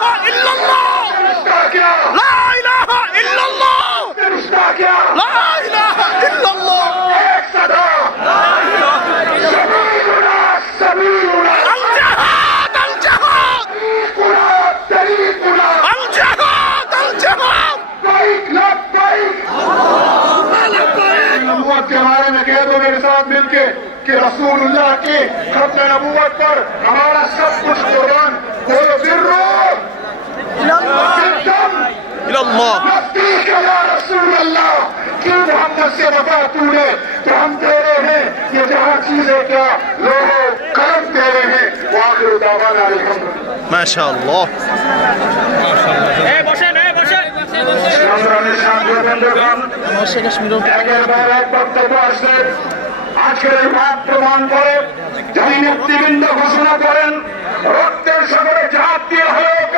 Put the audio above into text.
इलाहा इल्लल्लाह ला इलाहा इल्लल्लाह ला इलाहा इल्लल्लाह एक सदा सबीलुना अल जिहाद अल जिहाद तरीकुना अल जिहाद अल जिहाद नबूवत के बारे में कह दो मेरे साथ मिलके कि रसूलुल्लाह के खत्म नबूवत पर हमारा सब कुछ कुर्बान बोलो इल्लल्लाह नज़दीक या रसूलल्लाह क्यों मोहम्मद से वफा तूने तो हम तेरे हैं ये जहाँ चीजें क्या लोगों कलम तेरे हैं वो आखिर दावाना अल्हम्दुलिल्लाह माशाअल्लाह আজকের মাঠ প্রমাণ করে যিনি মুক্তিবৃন্দ ঘোষণা করেন রক্তের সাগরে ঝাঁপ দিয়ে হলেও